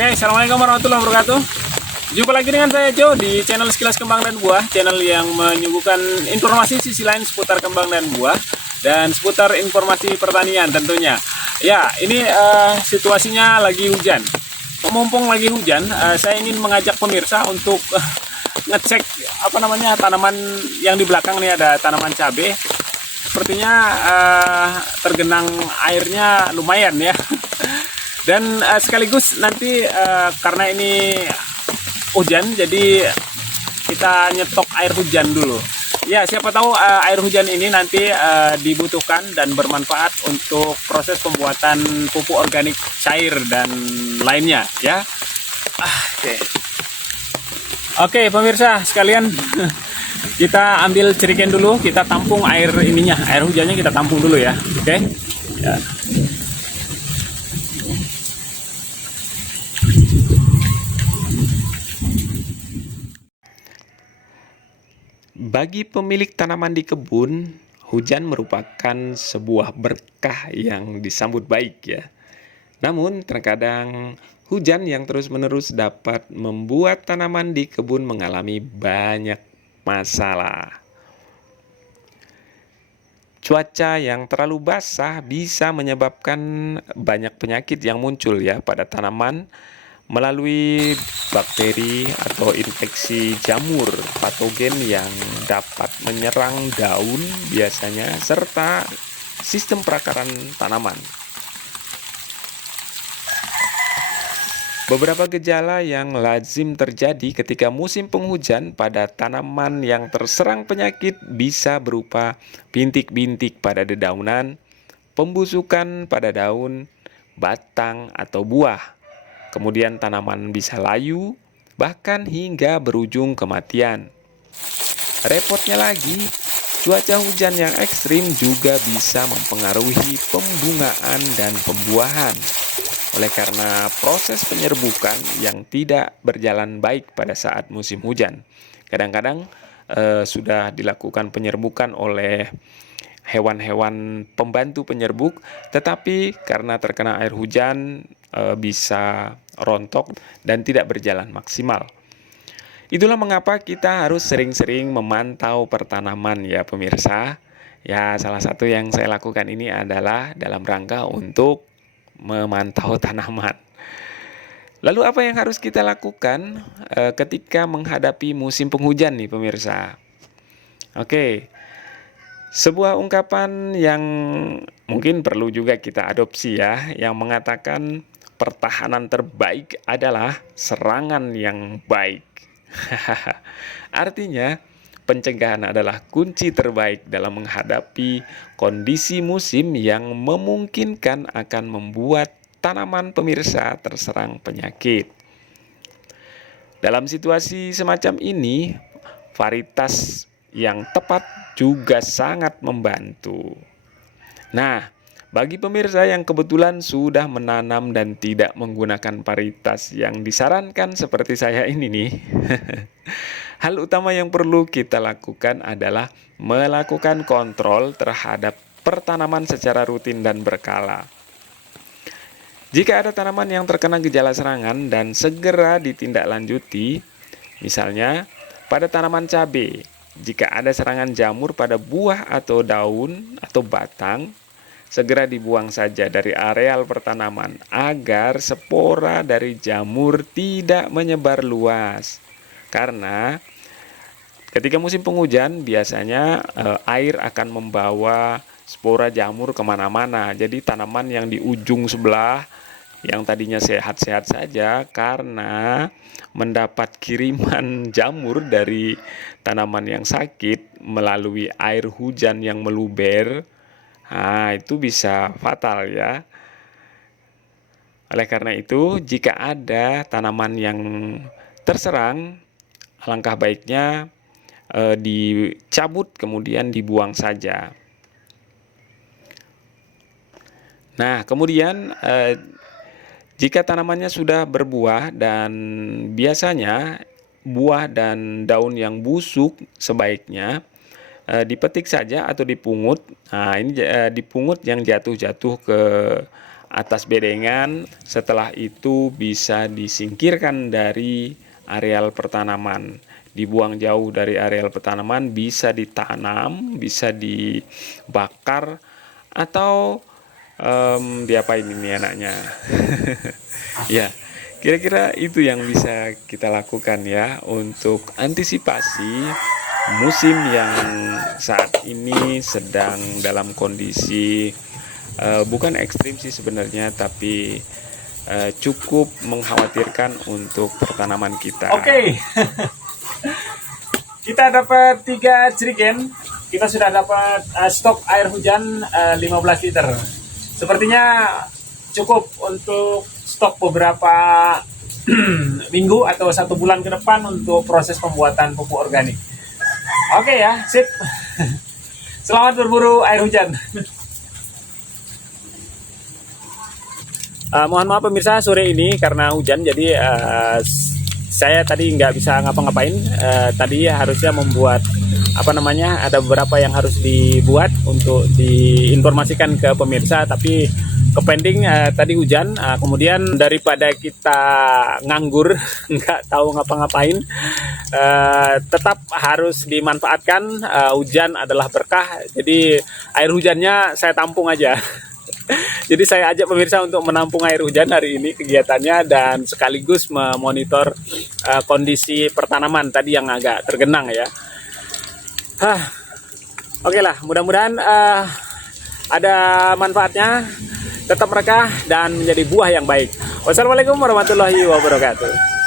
Oke, assalamualaikum warahmatullahi wabarakatuh. Jumpa lagi dengan saya Jo di channel Sekilas Kembang dan Buah, channel yang menyuguhkan informasi sisi lain seputar kembang dan buah dan seputar informasi pertanian tentunya. Ya, ini situasinya lagi hujan. Mumpung lagi hujan, saya ingin mengajak pemirsa untuk ngecek tanaman yang di belakang nih. Ada tanaman cabai. Sepertinya tergenang airnya lumayan ya. Dan sekaligus nanti karena ini hujan, jadi kita nyetok air hujan dulu. Ya, siapa tahu air hujan ini nanti dibutuhkan dan bermanfaat untuk proses pembuatan pupuk organik cair dan lainnya ya. Oke, pemirsa sekalian, kita ambil ceriken dulu, kita tampung air ininya, air hujannya kita tampung dulu ya. Oke. Ya. Bagi pemilik tanaman di kebun, hujan merupakan sebuah berkah yang disambut baik ya. Namun terkadang hujan yang terus-menerus dapat membuat tanaman di kebun mengalami banyak masalah. Cuaca yang terlalu basah bisa menyebabkan banyak penyakit yang muncul ya pada tanaman melalui bakteri atau infeksi jamur patogen yang dapat menyerang daun biasanya serta sistem perakaran tanaman. Beberapa gejala yang lazim terjadi ketika musim penghujan pada tanaman yang terserang penyakit bisa berupa bintik-bintik pada dedaunan, pembusukan pada daun, batang, atau buah. Kemudian tanaman bisa layu, bahkan hingga berujung kematian. Repotnya lagi, cuaca hujan yang ekstrim juga bisa mempengaruhi pembungaan dan pembuahan. Oleh karena proses penyerbukan yang tidak berjalan baik pada saat musim hujan. Kadang-kadang sudah dilakukan penyerbukan oleh hewan-hewan pembantu penyerbuk, tetapi karena terkena air hujan bisa rontok dan tidak berjalan maksimal. Itulah mengapa kita harus sering-sering memantau pertanaman ya pemirsa. Ya, salah satu yang saya lakukan ini adalah dalam rangka untuk memantau tanaman. Lalu apa yang harus kita lakukan ketika menghadapi musim penghujan nih pemirsa? Oke, sebuah ungkapan yang mungkin perlu juga kita adopsi ya, yang mengatakan pertahanan terbaik adalah serangan yang baik. Artinya, pencegahan adalah kunci terbaik dalam menghadapi kondisi musim yang memungkinkan akan membuat tanaman pemirsa terserang penyakit. Dalam situasi semacam ini, varietas yang tepat juga sangat membantu. Nah, bagi pemirsa yang kebetulan sudah menanam dan tidak menggunakan varietas yang disarankan seperti saya ini nih, hal utama yang perlu kita lakukan adalah melakukan kontrol terhadap pertanaman secara rutin dan berkala. Jika ada tanaman yang terkena gejala serangan dan segera ditindaklanjuti, misalnya pada tanaman cabai, jika ada serangan jamur pada buah atau daun atau batang, segera dibuang saja dari areal pertanaman agar spora dari jamur tidak menyebar luas. Karena ketika musim penghujan biasanya air akan membawa spora jamur kemana-mana. Jadi tanaman yang di ujung sebelah yang tadinya sehat-sehat saja karena mendapat kiriman jamur dari tanaman yang sakit melalui air hujan yang meluber, itu bisa fatal ya. Oleh karena itu, jika ada tanaman yang terserang, alangkah baiknya dicabut kemudian dibuang saja. Nah, kemudian jika tanamannya sudah berbuah dan biasanya buah dan daun yang busuk sebaiknya dipetik saja atau dipungut. Nah, ini dipungut yang jatuh-jatuh ke atas bedengan. Setelah itu bisa disingkirkan dari areal pertanaman, dibuang jauh dari areal pertanaman, bisa ditanam, bisa dibakar, atau diapain ini anaknya. Ya, kira-kira itu yang bisa kita lakukan ya untuk antisipasi musim yang saat ini sedang dalam kondisi bukan ekstrim sih sebenarnya, tapi cukup mengkhawatirkan untuk pertanaman kita. Oke. Kita dapat 3 jerigen. Kita sudah dapat stok air hujan 15 liter. Sepertinya cukup untuk stok beberapa minggu atau 1 bulan ke depan untuk proses pembuatan pupuk organik. Oke ya, sip. Selamat berburu air hujan. Mohon maaf pemirsa, sore ini karena hujan jadi saya tadi nggak bisa ngapa-ngapain. Tadi harusnya membuat ada beberapa yang harus dibuat untuk diinformasikan ke pemirsa, tapi kepending tadi hujan. Kemudian daripada kita nganggur nggak tahu ngapa-ngapain, tetap harus dimanfaatkan. Hujan adalah berkah, jadi air hujannya saya tampung aja. Jadi saya ajak pemirsa untuk menampung air hujan hari ini kegiatannya, dan sekaligus memonitor kondisi pertanaman tadi yang agak tergenang ya. Oke lah, mudah-mudahan ada manfaatnya, tetap merekah dan menjadi buah yang baik. Wassalamualaikum warahmatullahi wabarakatuh.